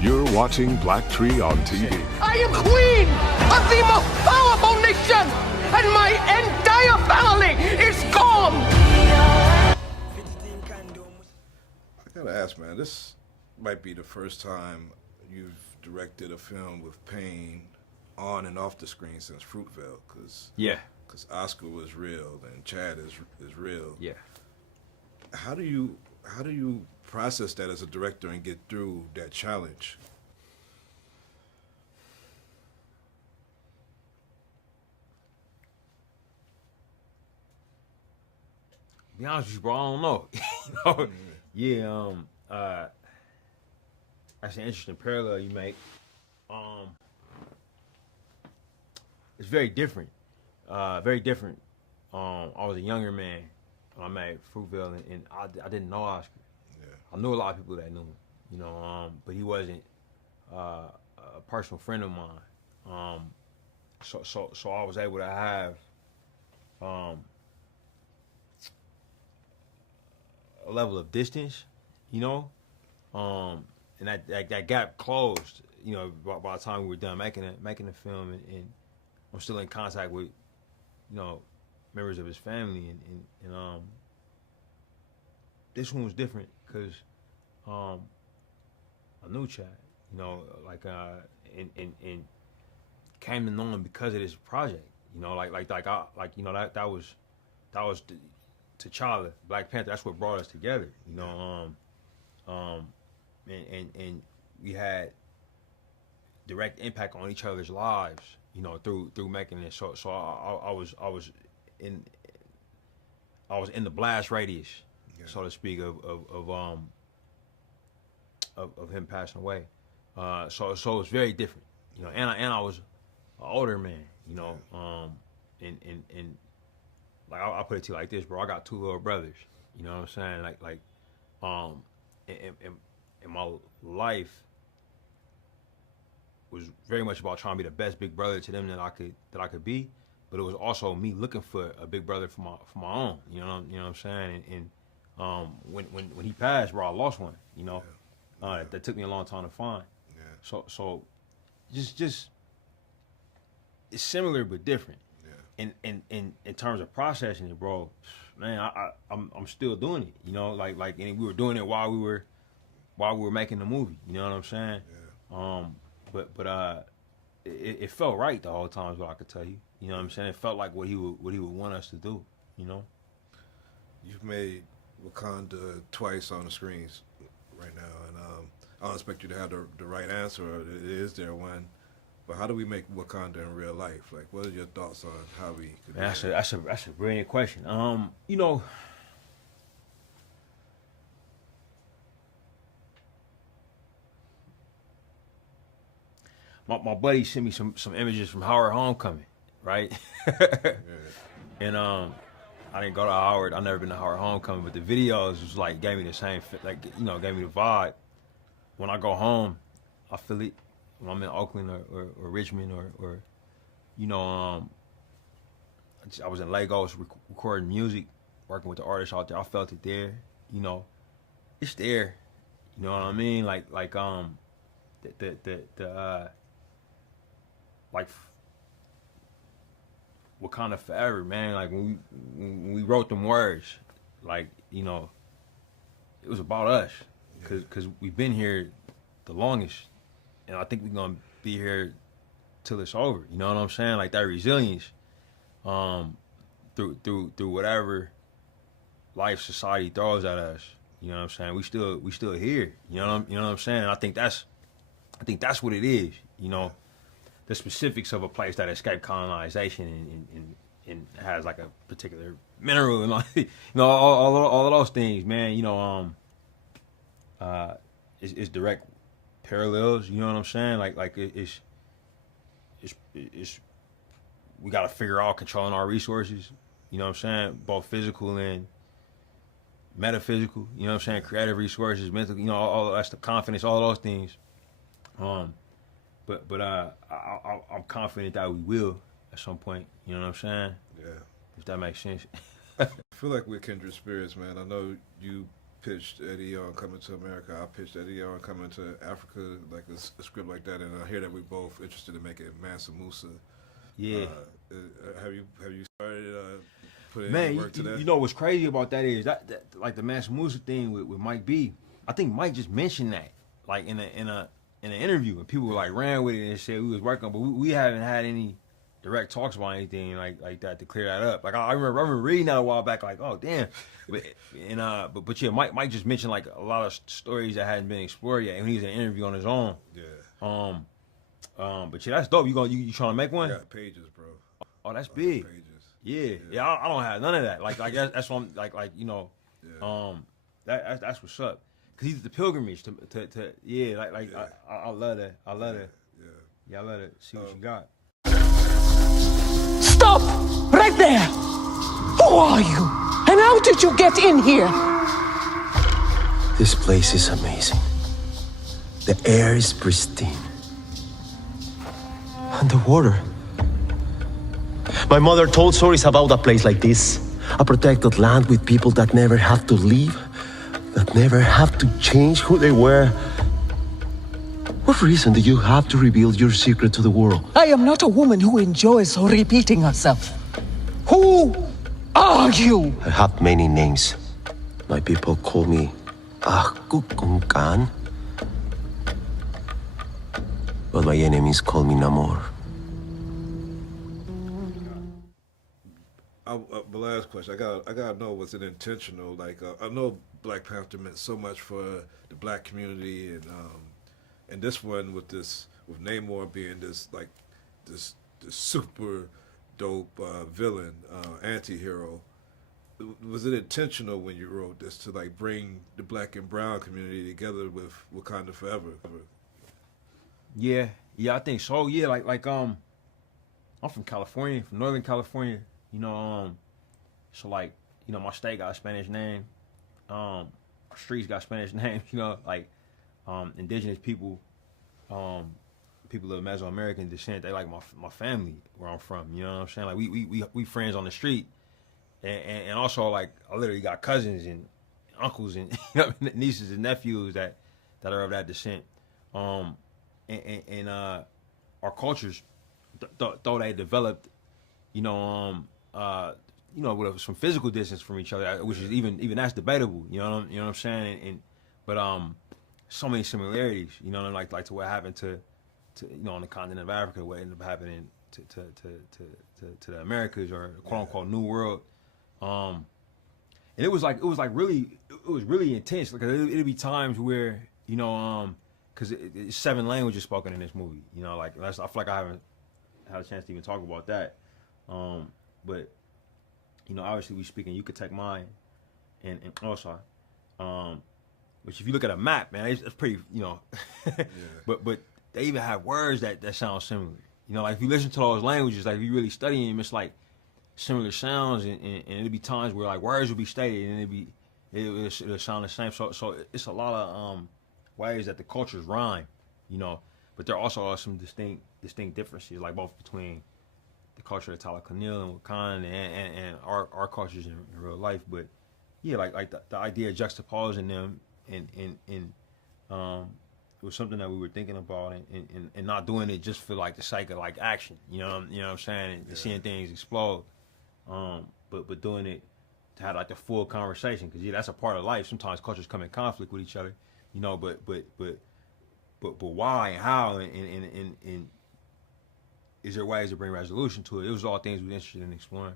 You're watching Black Tree on TV. I am queen of the most powerful nation, and my entire family is gone. I gotta ask, man, this might be the first time you've directed a film with pain on and off the screen since Fruitvale, because Oscar was real and Chad is real. Yeah. How do you process that as a director and get through that challenge? Be honest with you, bro, I don't know. That's an interesting parallel you make. It's very different. Very different. I was a younger man when I made Fruitvale, and I didn't know Oscar. Yeah. I knew a lot of people that knew him, but he wasn't a personal friend of mine. So I was able to have a level of distance, and that gap closed, by the time we were done making the film, and I'm still in contact with, members of his family, and this one was different because I knew Chad, and came to know him because of this project, that was T'Challa, Black Panther. That's what brought us together, and we had direct impact on each other's lives, through making this. So I was in the blast radius, so to speak, of him passing away. So it's very different, and I was an older man, and like I'll put it to you like this, bro. I got 2 little brothers. You know what I'm saying? In my life was very much about trying to be the best big brother to them that I could be, but it was also me looking for a big brother for my own. You know what I'm saying? And when he passed, bro, I lost one. That took me a long time to find. Yeah. So just it's similar but different. In terms of processing it, bro, man, I'm still doing it. And we were doing it while we were making the movie. You know what I'm saying? Yeah. But it felt right the whole time is what I could tell you. You know what I'm saying? It felt like what he would want us to do. You've made Wakanda twice on the screens right now, and I don't expect you to have the right answer. Or is there one? But how do we make Wakanda in real life? Like, what are your thoughts on how we could do that? That's a brilliant question. My buddy sent me some images from Howard Homecoming, right? Yeah. And I didn't go to Howard. I've never been to Howard Homecoming, but the videos was like gave me the same, gave me the vibe. When I go home, I feel it. When I'm in Oakland or Richmond or I was in Lagos recording music, working with the artists out there. I felt it there. It's there. You know what I mean? Like Wakanda forever, man. Like when we wrote them words, it was about us, cause we've been here the longest. And I think we're gonna be here till it's over. You know what I'm saying? Like that resilience, through whatever life, society throws at us. You know what I'm saying? We still here. You know what I'm saying? I think that's what it is. The specifics of a place that escaped colonization and has like a particular mineral and all of those things, man. It's direct parallels, you know what I'm saying? Like it's we gotta figure out controlling our resources, you know what I'm saying? Both physical and metaphysical, you know what I'm saying? Creative resources, mental, all that's the confidence, all those things. But I'm confident that we will at some point, you know what I'm saying? Yeah. If that makes sense. I feel like we're kindred spirits, man. I know you pitched Eddie on Coming to America. I pitched Eddie on Coming to Africa, like a script like that. And I hear that we both interested in making Mansa Musa. Yeah. Have you started putting Man, any work to that? you know what's crazy about that is that like the Mansa Musa thing with Mike B. I think Mike just mentioned that like in an interview, and people like ran with it and said we was working, but we haven't had any direct talks about anything like that to clear that up. Like I remember reading that a while back, like oh damn, but yeah, Mike just mentioned like a lot of stories that hadn't been explored yet, and he was in an interview on his own. Yeah. But yeah, that's dope. You trying to make one? I got pages, bro. Oh, that's big. Pages. Yeah. I don't have none of that. Like that's what I'm like you know. Yeah. That's what's up. Cause he's the pilgrimage to yeah. I love that. I love that. Yeah, I love it. See what you got. Stop! Right there! Who are you? And how did you get in here? This place is amazing. The air is pristine. And the water. My mother told stories about a place like this. A protected land with people that never have to leave, that never have to change who they were. What reason do you have to reveal your secret to the world? I am not a woman who enjoys repeating herself. Who are you? I have many names. My people call me Ahkukungkan. But my enemies call me Namor. The last question, I gotta know, was it intentional? Like I know Black Panther meant so much for the black community, and this one with Namor being this super dope villain, anti-hero. Was it intentional when you wrote this to like bring the black and brown community together with Wakanda Forever? Yeah, I think so. Yeah, I'm from California, from Northern California. You know, so like, you know, my state got a Spanish name. Our streets got Spanish names. You know, like, indigenous people, people of Mesoamerican descent. They like my family where I'm from. You know what I'm saying? Like we friends on the street, and also like I literally got cousins and uncles and nieces and nephews that are of that descent. And our cultures, though they developed, with some physical distance from each other, which is even that's debatable. You know what I'm saying? But so many similarities. You know, like to what happened to on the continent of Africa, what ended up happening to the Americas or quote unquote New World. And it was really intense. Like it'd be times where because it's 7 languages spoken in this movie. You know, like I feel like I haven't had a chance to even talk about that. But obviously we speak in Yucatec Mayan and Xhosa, which if you look at a map, man, it's pretty, yeah. But they even have words that sound similar. Like if you listen to those languages, like if you really study them, it's like similar sounds, and it'd be times where like words would be stated and it'll sound the same. So it's a lot of ways that the cultures rhyme, but there also are some distinct differences, like both between the culture of Talakhanil and Wakanda and our cultures in real life. But yeah, like the idea of juxtaposing them and it was something that we were thinking about and not doing it just for like the sake of like action, you know what I'm saying, and seeing things explode, but doing it to have like the full conversation, because that's a part of life. Sometimes cultures come in conflict with each other, but why and how and is there ways to bring resolution to it? It was all things we were interested in exploring.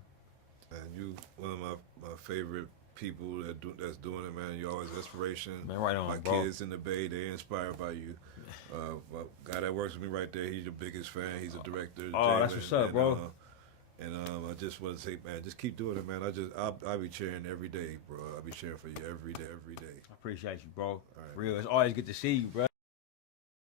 And you, one of my favorite people that's doing it, man. You're always inspiration. Man, right on, my bro. kids in the Bay, they're inspired by you. Guy that works with me right there, he's your biggest fan. He's a director. Oh, Jalen, that's what's up, bro. I just want to say, man, just keep doing it, man. I'll be cheering every day, bro. I'll be cheering for you every day. I appreciate you, bro. All right. Real. It's always good to see you, bro.